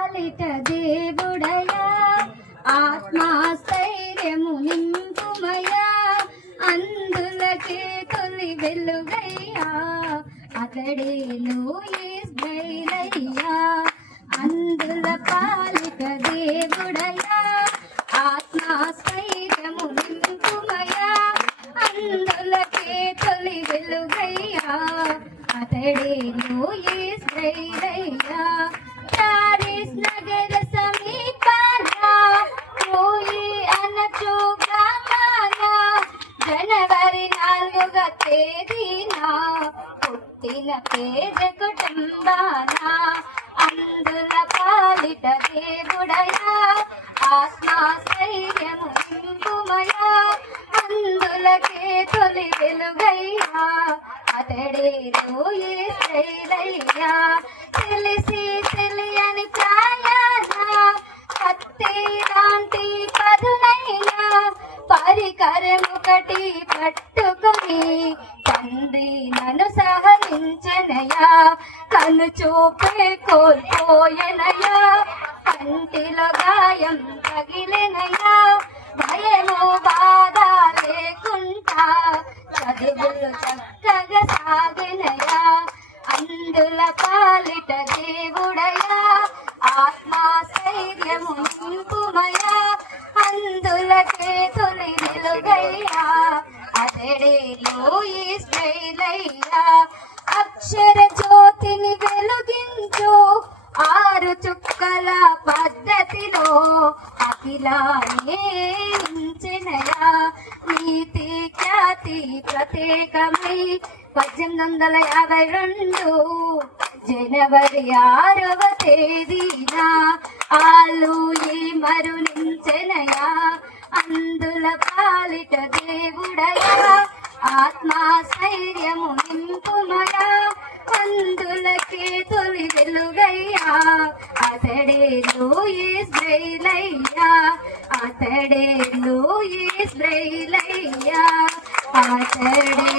పాలిట దేవుడయా ఆత్మస్థైర్యము నింపుమయా అందులకే తొలి వెలుగయ్యా అతడే లూయిస్ బ్రెయిలయ్యా అందుల పాలిట దేవుడయా ఆత్మస్థైర్యము నింపుమయా అందులకే తొలి వెలుగయ్యా అతడే లూయిస్ బ్రెయిలయ్యా ప్యారిస్ నగర సమీపాన ట్రోయి అనచు గ్రామాన జనవరి 4వ తేదీన పుట్టిన పేద కుటుంబాన అందుల పాలిట దేవుడయా ఆత్మస్థైర్యము నింపుమయా అందులకే తొలి వెలుగయ్యా అతడే లూయిస్ బ్రెయిలయ్యా తెలిసి తెలియని ప్రాయాన కత్తి లాంటి పదునైనా పరికరముకటి పట్టుకొని తండ్రి నన్ను సహరించనయా కను చూపే కోల్పోయనయా కంటిలో గాయం తగిలినయా భయము బాధ లేకుండా చదువులు చక్కగా సాగినయా అందుల పాలిట దేవుడయా ఆత్మస్థైర్యము నింపుమయా అందులకే తొలి వెలుగయ్యా అతడే లూయిస్ బ్రెయిలయ్యా అక్షర జ్యోతిని వెలుగించు 6 చుక్కల పద్ధతిలో అఖిలాన్నించినయా నీతి ఖ్యాతి ప్రత్యేకమై 1852 జనవరి 6వ తేదీన ఆలూయి మరునించెనయా అందుల పాలిట దేవుడయా ఆత్మస్థైర్యము నింపుమయా అందులకే తొలి వెలుగయ్యా అతడే లూయిస్ బ్రెయిలయ్యా అతడే లూయిస్ బ్రెయిలయ్యా అతడే